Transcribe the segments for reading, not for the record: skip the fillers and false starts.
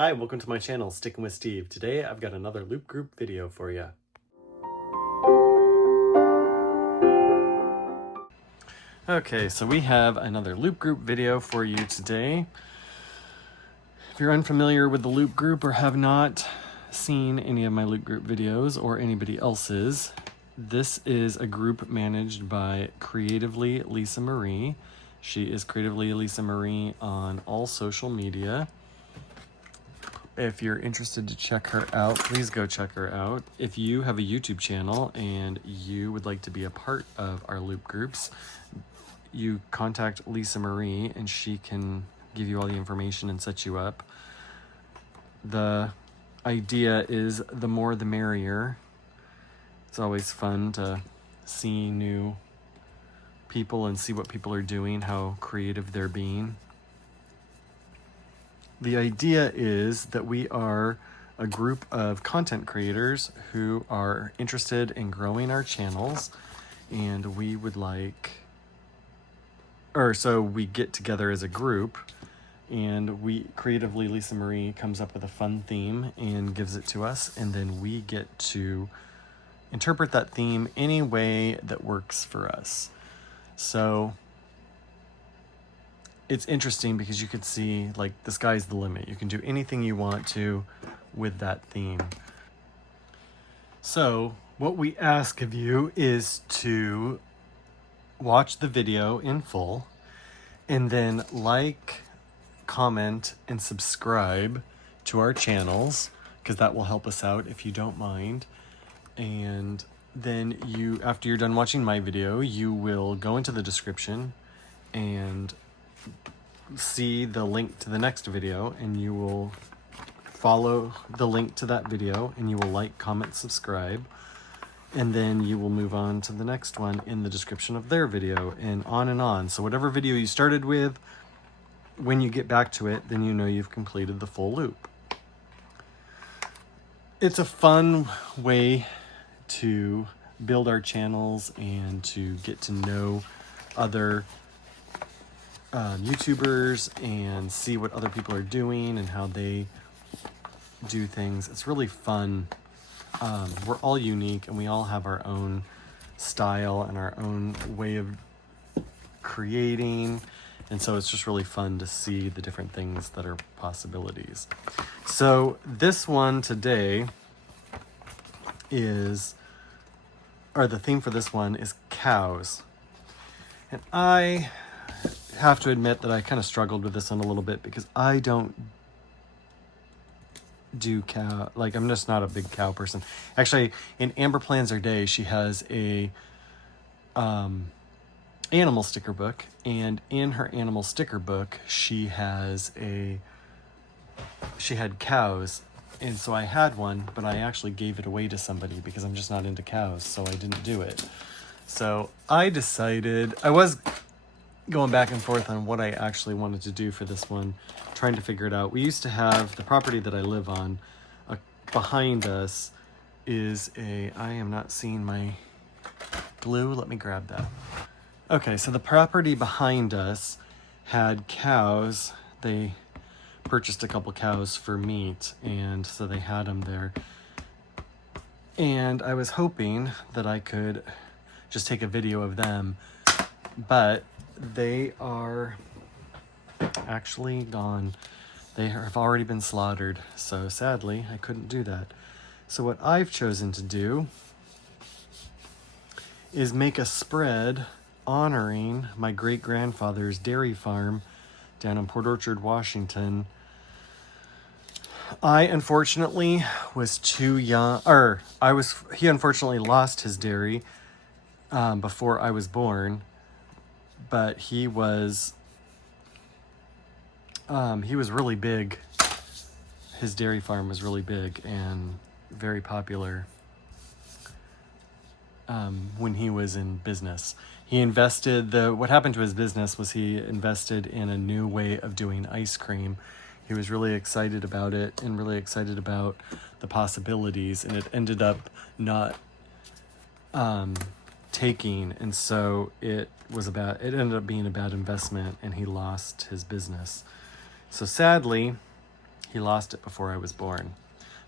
Hi, welcome to my channel, Sticking with Steve. Today I've got another loop group video for you. Okay, so we have another loop group video for you today. If you're unfamiliar with the loop group or have not seen any of my loop group videos or anybody else's, this is a group managed by Creatively Lisa Marie. She is Creatively Lisa Marie on all social media. If you're interested to check her out, please go check her out. If you have a YouTube channel and you would like to be a part of our loop groups, you contact Lisa Marie and she can give you all the information and set you up. The idea is the more the merrier. It's always fun to see new people and see what people are doing, how creative they're being. The idea is that we are a group of content creators who are interested in growing our channels, and we would like, so we get together as a group, and Creatively Lisa Marie comes up with a fun theme and gives it to us, and then we get to interpret that theme any way that works for us. So it's interesting because you could see, like, the sky's the limit. You can do anything you want to with that theme. So what we ask of you is to watch the video in full and then like, comment, and subscribe to our channels, because that will help us out if you don't mind. And then after you're done watching my video, you will go into the description and see the link to the next video, and you will follow the link to that video, and you will like, comment, subscribe, and then you will move on to the next one in the description of their video, and on and on. So whatever video you started with, when you get back to it, then you know you've completed the full loop. It's a fun way to build our channels and to get to know other YouTubers and see what other people are doing and how they do things. It's really fun. We're all unique and we all have our own style and our own way of creating, and so it's just really fun to see the different things that are possibilities. So this one today the theme for this one is cows, and I have to admit that I kind of struggled with this one a little bit because I don't do cow, like, I'm just not a big cow person. Actually, in Amber Plans Her Day, she has a animal sticker book, and in her animal sticker book she had cows, and so I had one, but I actually gave it away to somebody because I'm just not into cows, so I didn't do it. So I decided, I was going back and forth on what I actually wanted to do for this one, trying to figure it out. We used to have the property that I live on, behind us is I am not seeing my glue. Let me grab that. Okay, so the property behind us had cows. They purchased a couple cows for meat, and so they had them there. And I was hoping that I could just take a video of them, but they are actually gone. They have already been slaughtered, so sadly I couldn't do that. So what I've chosen to do is make a spread honoring my great-grandfather's dairy farm down in Port Orchard, Washington. I unfortunately was too young, he unfortunately lost his dairy before I was born. But he was really big. His dairy farm was really big and very popular when he was in business. He invested, what happened to his business was he invested in a new way of doing ice cream. He was really excited about it and really excited about the possibilities, and it ended up not taking, and so it ended up being a bad investment, and he lost his business. So sadly, He lost it before I was born,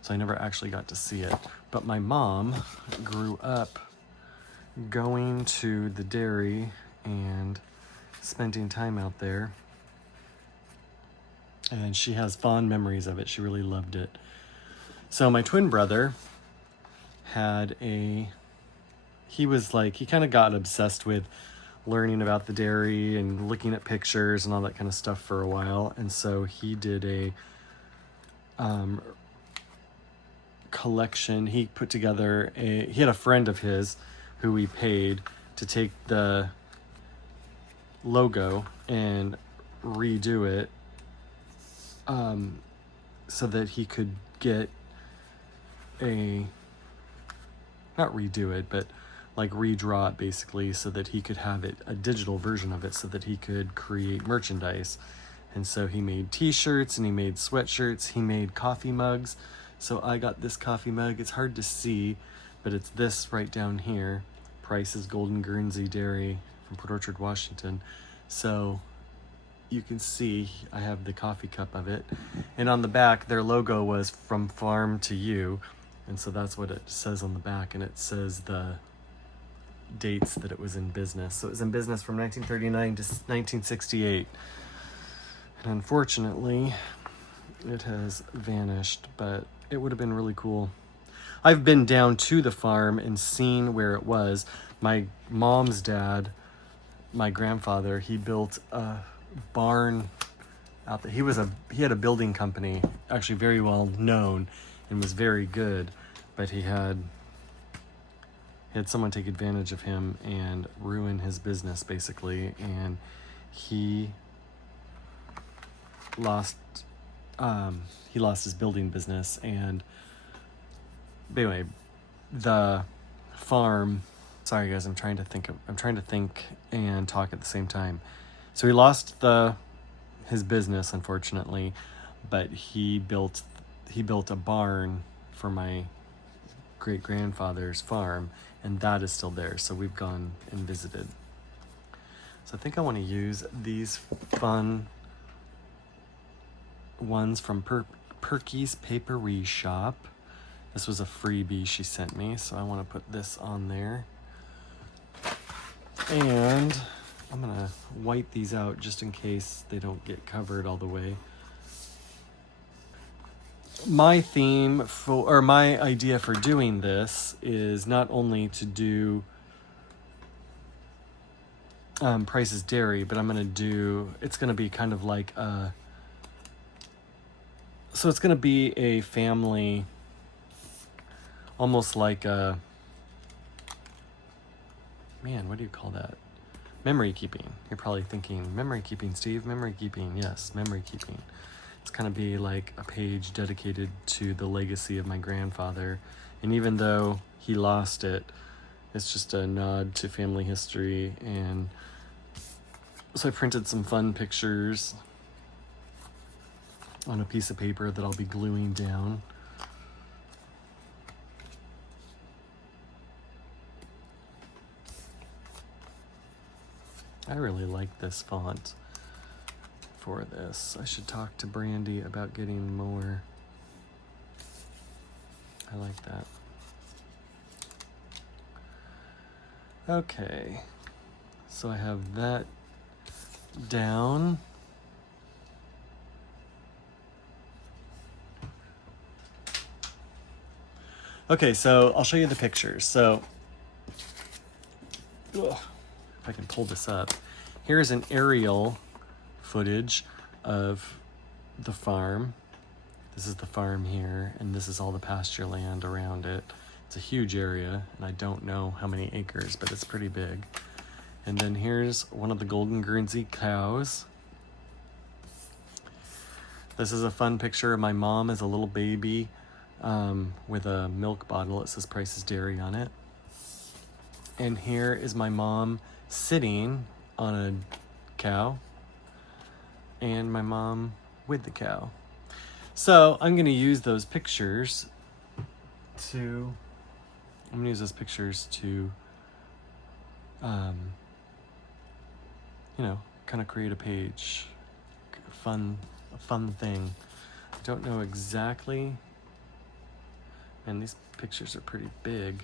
so I never actually got to see it. But my mom grew up going to the dairy and spending time out there. And she has fond memories of it. She really loved it. So my twin brother he kind of got obsessed with learning about the dairy and looking at pictures and all that kind of stuff for a while. And so he did a collection. He put together he had a friend of his who he paid to take the logo and redo it so that he could get not redo it, but like redraw it basically, so that he could have a digital version of it, so that he could create merchandise. And so he made t-shirts and he made sweatshirts, he made coffee mugs. So I got this coffee mug. It's hard to see, but it's this right down here. Price's Golden Guernsey Dairy from Port Orchard, Washington. So you can see I have the coffee cup of it. And on the back, their logo was "From Farm to You." And so that's what it says on the back. And it says the dates that it was in business. So it was in business from 1939 to 1968. And unfortunately, it has vanished, but it would have been really cool. I've been down to the farm and seen where it was. My mom's dad, my grandfather, he built a barn out there. He had a building company, actually very well known and was very good, but he had someone take advantage of him and ruin his business basically, and he lost his building business. And anyway, the farm, sorry guys, I'm trying to think and talk at the same time. So he lost his business, unfortunately, but he built a barn for my great grandfather's farm, and that is still there. So we've gone and visited. So I think I want to use these fun ones from Perky's Papery Shop. This was a freebie she sent me, so I want to put this on there. And I'm going to white these out just in case they don't get covered all the way. My my idea for doing this is not only to do Price's Dairy, but it's going to be kind of like so it's going to be a family, almost like what do you call that? Memory keeping. You're probably thinking, memory keeping, Steve? Memory keeping. Yes, memory keeping. It's going to be like a page dedicated to the legacy of my grandfather. And even though he lost it, it's just a nod to family history. And so I printed some fun pictures on a piece of paper that I'll be gluing down. I really like this font for this. I should talk to Brandy about getting more. I like that. Okay, so I have that down. Okay, so I'll show you the pictures. So, if I can pull this up. Here's an aerial footage of the farm. This is the farm here, and this is all the pasture land around it. It's a huge area, and I don't know how many acres, but it's pretty big. And then here's one of the Golden Guernsey cows. This is a fun picture of my mom as a little baby with a milk bottle. It says Price's Dairy on it. And here is my mom sitting on a cow, and my mom with the cow. So I'm going to use those pictures to kind of create a page, a fun thing. I don't know exactly. And these pictures are pretty big.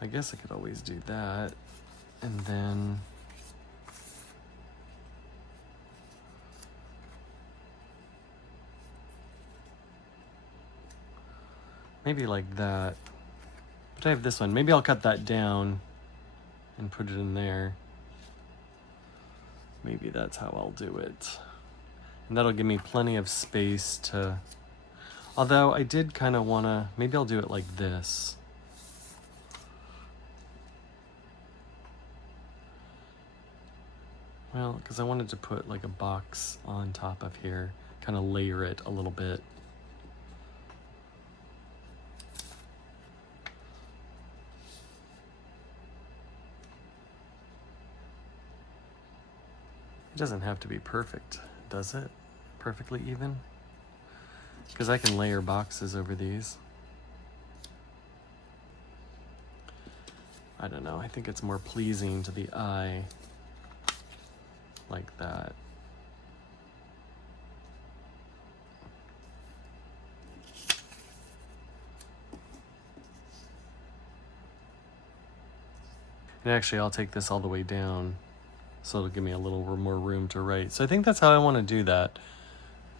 I guess I could always do that. And then maybe like that. But I have this one. Maybe I'll cut that down and put it in there. Maybe that's how I'll do it. And that'll give me plenty of space to... Although I did kind of want to... Maybe I'll do it like this. Well, because I wanted to put like a box on top of here. Kind of layer it a little bit. It doesn't have to be perfect, does it? Perfectly even? Because I can layer boxes over these. I don't know, I think it's more pleasing to the eye like that. And actually, I'll take this all the way down, so it'll give me a little more room to write. So I think that's how I want to do that.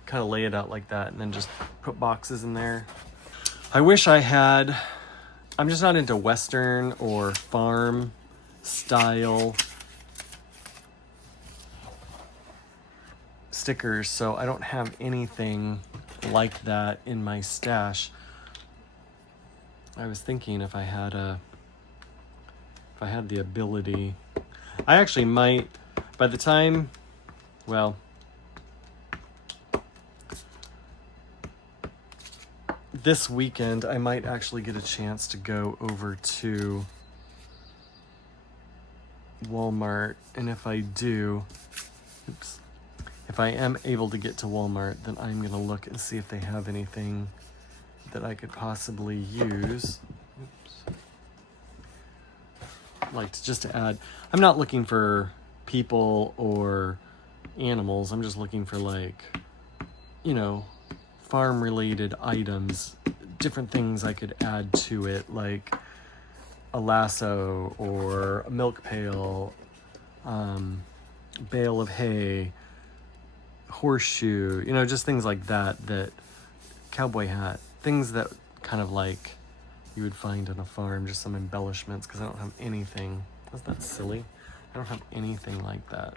Kind of lay it out like that and then just put boxes in there. I wish I had, I'm just not into Western or farm style stickers, so I don't have anything like that in my stash. I was thinking if I had the ability, I actually might, by the time, well, this weekend, I might actually get a chance to go over to Walmart. And if I do, oops, if I am able to get to Walmart, then I'm gonna look and see if they have anything that I could possibly use. Oops. Like just to add, I'm not looking for people or animals. I'm just looking for, like, you know, farm related items, different things I could add to it, like a lasso or a milk pail, bale of hay, horseshoe, you know, just things like that, cowboy hat, things that kind of like you would find on a farm, just some embellishments, because I don't have anything. Isn't that silly? I don't have anything like that.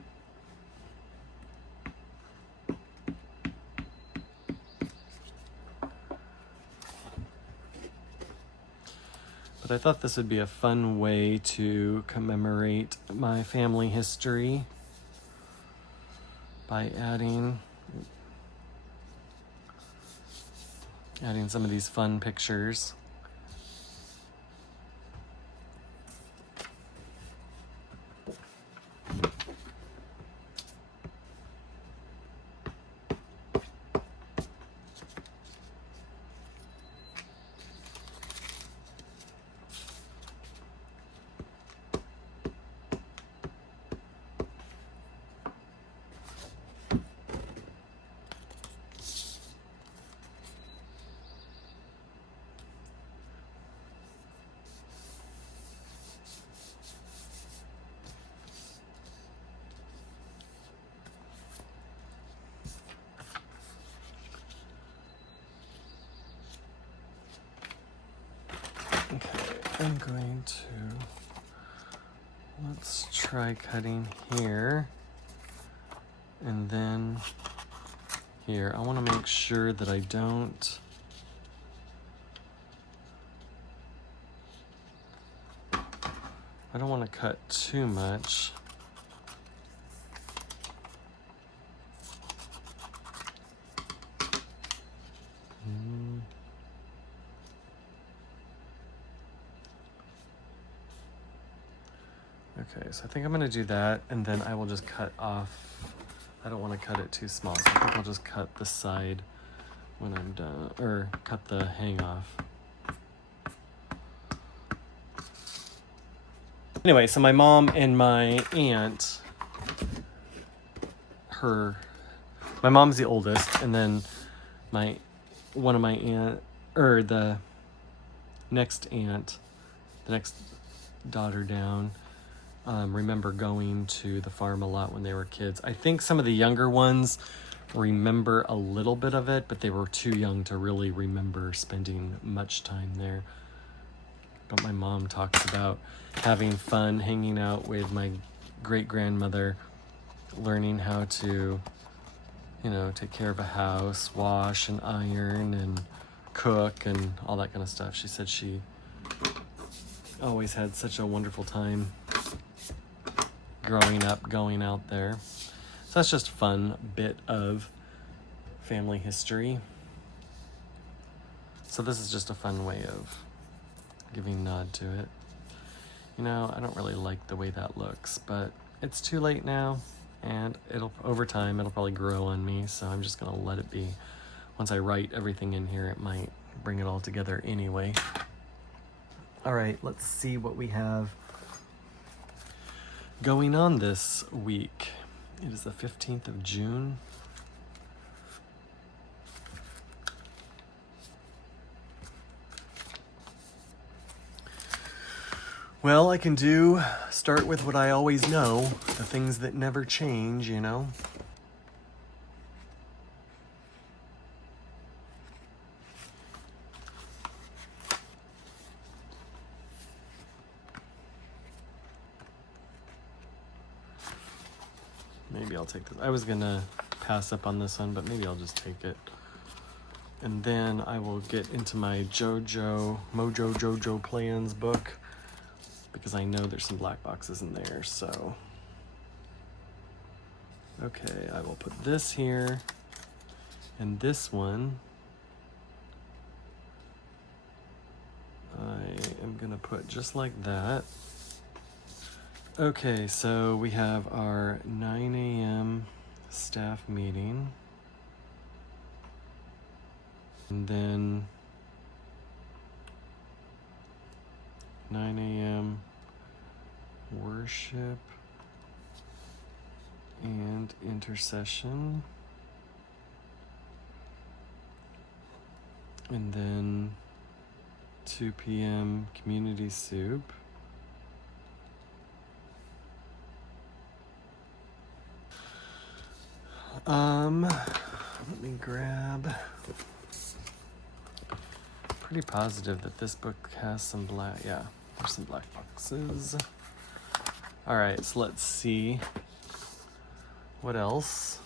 But I thought this would be a fun way to commemorate my family history by adding some of these fun pictures. I'm going to, let's try cutting here, and then here. I want to make sure that I don't, want to cut too much. Okay, so I think I'm gonna do that, and then I will just cut off. I don't want to cut it too small, so I think I'll just cut the side when I'm done, or cut the hang off. Anyway, so my mom and my aunt my mom's the oldest, and then one of my the next aunt, the next daughter down, remember going to the farm a lot when they were kids. I think some of the younger ones remember a little bit of it, but they were too young to really remember spending much time there. But my mom talks about having fun hanging out with my great-grandmother, learning how to, take care of a house, wash and iron and cook and all that kind of stuff. She said she always had such a wonderful time growing up, going out there. So that's just a fun bit of family history. So this is just a fun way of giving nod to it. I don't really like the way that looks, but it's too late now, and over time it'll probably grow on me, so I'm just gonna let it be. Once I write everything in here, it might bring it all together anyway. All right, let's see what we have going on this week. It is the 15th of June. Well, I can start with what I always know, the things that never change, Maybe I'll take this. I was gonna pass up on this one, but maybe I'll just take it. And then I will get into my Mojo Jojo Plans book, because I know there's some black boxes in there, so. Okay, I will put this here, and this one I am gonna put just like that. Okay, so we have our 9 a.m. staff meeting, and then 9 a.m. worship and intercession, and then 2 p.m. community soup, let me grab. Pretty positive that this book has some there's some black boxes. All right, so let's see what else.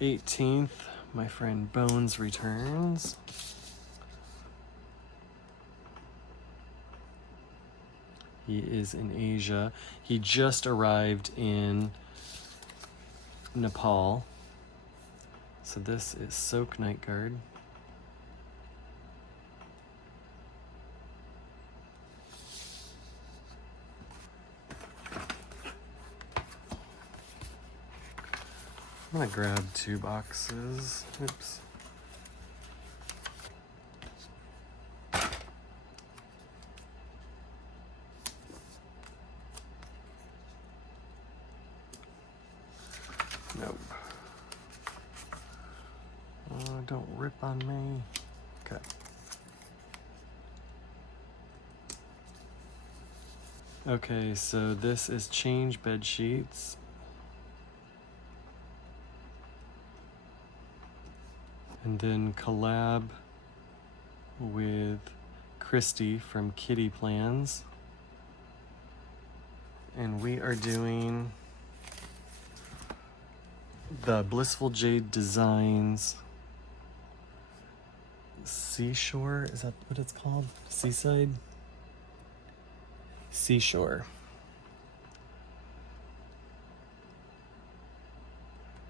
'18th, my friend Bones returns. He is in Asia. He just arrived in Nepal. So this is Soak Night Guard. I'm gonna grab 2 boxes. Oops. Nope. Don't rip on me. Okay. Okay, so this is change bed sheets. And then collab with Christy from Kitty Plans. And we are doing the Blissful Jade Designs Seashore, is that what it's called? Seaside? Seashore.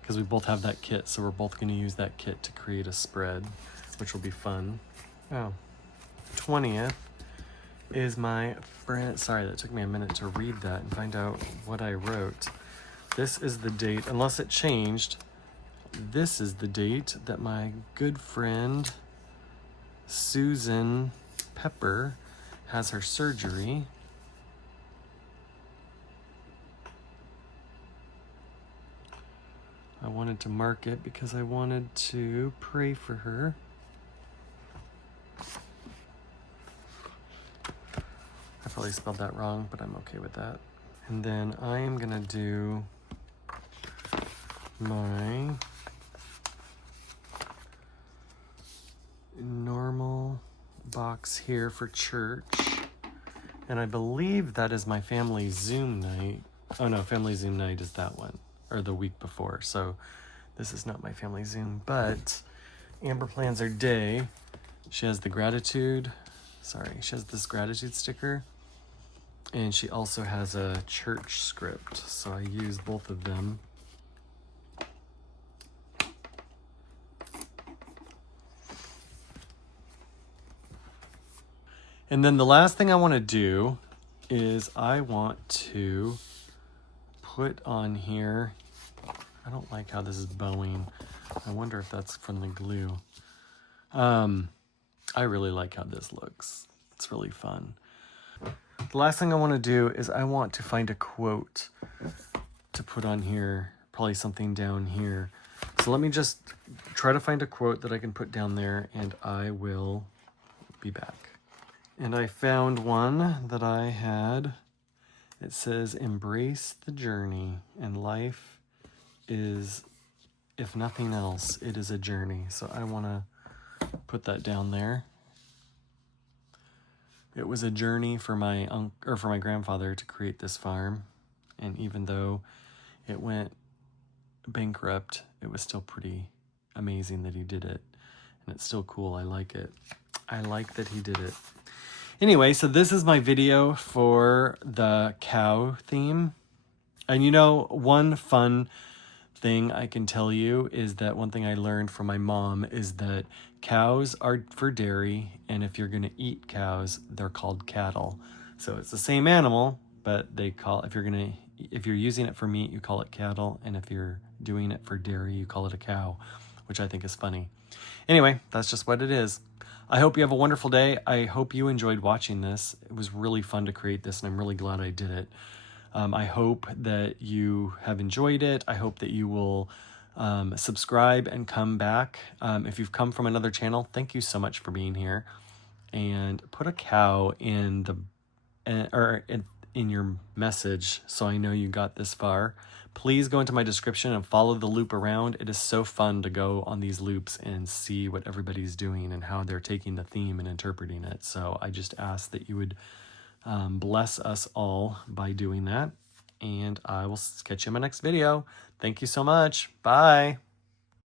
Because we both have that kit, so we're both going to use that kit to create a spread, which will be fun. Oh, 20th is my friend. Sorry, that took me a minute to read that and find out what I wrote. This is the date, unless it changed. This is the date that my good friend Susan Pepper has her surgery. I wanted to mark it because I wanted to pray for her. I probably spelled that wrong, but I'm okay with that. And then I am gonna do my normal box here for church. And I believe that is my family Zoom night. Oh no, family Zoom night is that one, or the week before. So this is not my family Zoom, but Amber plans her day. She has the gratitude, she has this gratitude sticker, and she also has a church script. So I use both of them. And then the last thing I want to do is I want to put on here, I don't like how this is bowing. I wonder if that's from the glue. I really like how this looks. It's really fun. The last thing I want to do is I want to find a quote to put on here, probably something down here. So let me just try to find a quote that I can put down there, and I will be back. And I found one that I had. It says, embrace the journey, and life is, if nothing else, it is a journey. So I want to put that down there. It was a journey for my grandfather to create this farm, and even though it went bankrupt, it was still pretty amazing that he did it, and it's still cool. I like it. I like that he did it. Anyway, so this is my video for the cow theme. And you know, one fun thing I can tell you is that one thing I learned from my mom is that cows are for dairy, and if you're going to eat cows, they're called cattle. So it's the same animal, but if you're using it for meat, you call it cattle, and if you're doing it for dairy, you call it a cow, which I think is funny. Anyway, that's just what it is. I hope you have a wonderful day. I hope you enjoyed watching this. It was really fun to create this, and I'm really glad I did it. I hope that you have enjoyed it. I hope that you will subscribe and come back. If you've come from another channel, thank you so much for being here. And put a cow in your message so I know you got this far. Please go into my description and follow the loop around. It is so fun to go on these loops and see what everybody's doing and how they're taking the theme and interpreting it. So I just ask that you would bless us all by doing that. And I will catch you in my next video. Thank you so much. Bye.